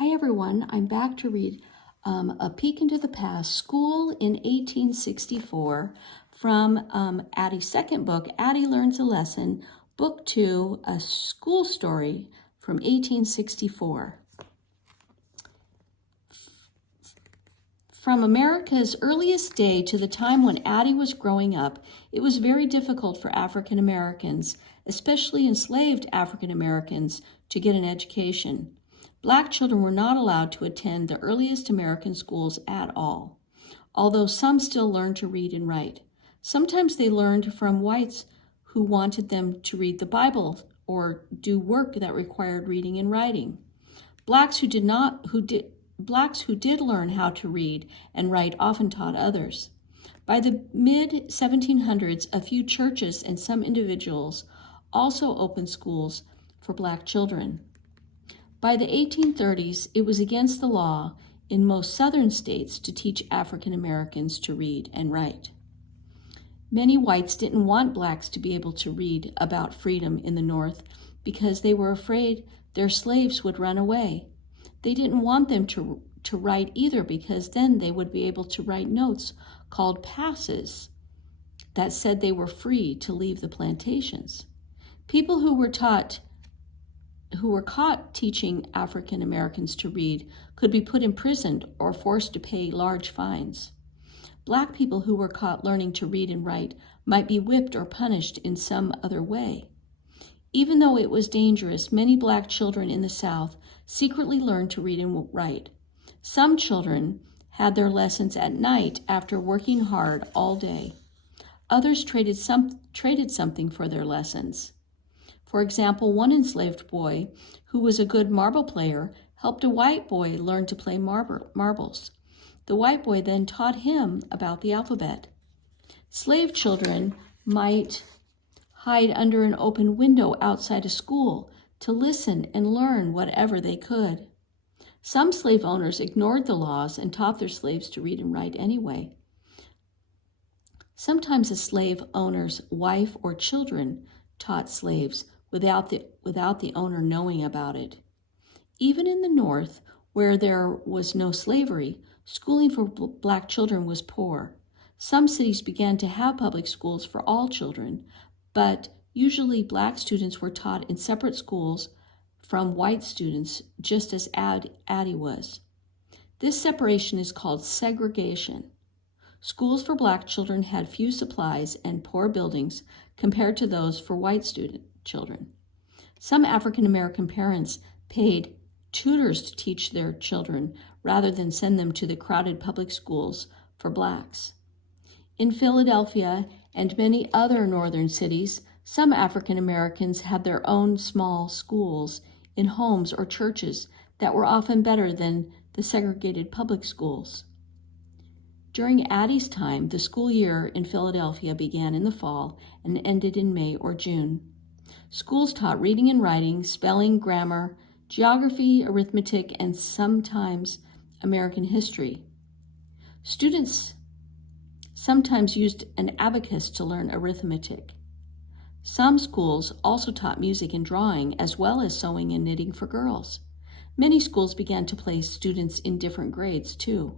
Hi everyone, I'm back to read A Peek into the Past, School in 1864 from Addy's second book, Addy Learns a Lesson, Book 2, A School Story from 1864. From America's earliest day to the time when Addy was growing up, it was very difficult for African Americans, especially enslaved African Americans, to get an education. Black children were not allowed to attend the earliest American schools at all, although some still learned to read and write. Sometimes they learned from whites who wanted them to read the Bible or do work that required reading and writing. Blacks who did learn how to read and write often taught others. By the mid-1700s, a few churches and some individuals also opened schools for Black children. By the 1830s, it was against the law in most southern states to teach African Americans to read and write. Many whites didn't want Blacks to be able to read about freedom in the North because they were afraid their slaves would run away. They didn't want them to write either because then they would be able to write notes called passes that said they were free to leave the plantations. People who were caught teaching African Americans to read could be put in prison or forced to pay large fines. Black people who were caught learning to read and write might be whipped or punished in some other way. Even though it was dangerous, many Black children in the South secretly learned to read and write. Some children had their lessons at night after working hard all day. Others traded something for their lessons. For example, one enslaved boy who was a good marble player helped a white boy learn to play marbles. The white boy then taught him about the alphabet. Slave children might hide under an open window outside a school to listen and learn whatever they could. Some slave owners ignored the laws and taught their slaves to read and write anyway. Sometimes a slave owner's wife or children taught slaves without the owner knowing about it. Even in the North, where there was no slavery, schooling for Black children was poor. Some cities began to have public schools for all children, but usually Black students were taught in separate schools from white students, just as Addy was. This separation is called segregation. Schools for Black children had few supplies and poor buildings compared to those for white children. Some African American parents paid tutors to teach their children rather than send them to the crowded public schools for Blacks. In Philadelphia and many other northern cities, some African Americans had their own small schools in homes or churches that were often better than the segregated public schools. During Addy's time, the school year in Philadelphia began in the fall and ended in May or June. Schools taught reading and writing, spelling, grammar, geography, arithmetic, and sometimes American history. Students sometimes used an abacus to learn arithmetic. Some schools also taught music and drawing, as well as sewing and knitting for girls. Many schools began to place students in different grades, too.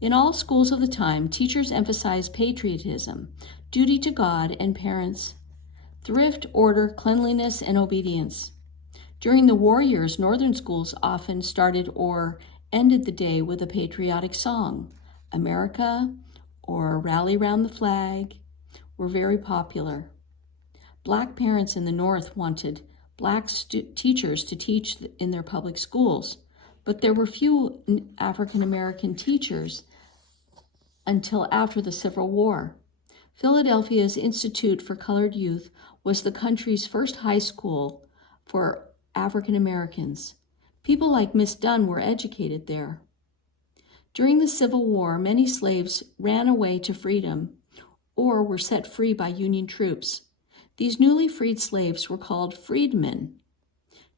In all schools of the time, teachers emphasized patriotism, duty to God and parents, thrift, order, cleanliness, and obedience. During the war years, northern schools often started or ended the day with a patriotic song. America or Rally Round the Flag were very popular. Black parents in the North wanted Black teachers to teach in their public schools, but there were few African American teachers until after the Civil War. Philadelphia's Institute for Colored Youth was the country's first high school for African Americans. People like Miss Dunn were educated there. During the Civil War, many slaves ran away to freedom or were set free by Union troops. These newly freed slaves were called freedmen.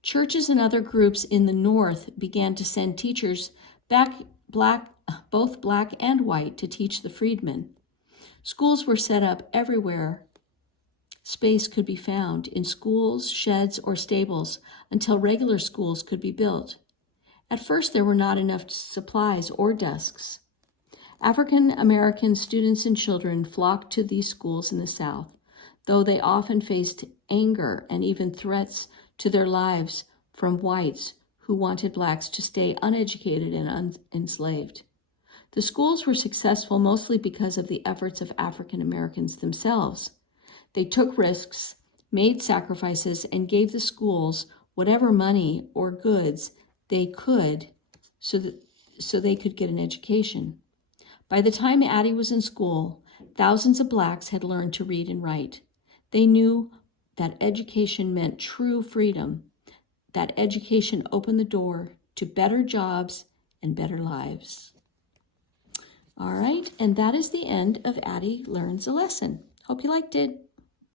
Churches and other groups in the North began to send teachers both Black and white, to teach the freedmen. Schools were set up everywhere space could be found, in schools, sheds, or stables, until regular schools could be built. At first, there were not enough supplies or desks. African American students and children flocked to these schools in the South, though they often faced anger and even threats to their lives from whites who wanted blacks to stay uneducated and enslaved. The schools were successful mostly because of the efforts of African Americans themselves. They took risks, made sacrifices, and gave the schools whatever money or goods they could so they could get an education. By the time Addy was in school, thousands of blacks had learned to read and write. They knew that education meant true freedom, that education opened the door to better jobs and better lives. All right, and that is the end of Addy Learns a Lesson. Hope you liked it.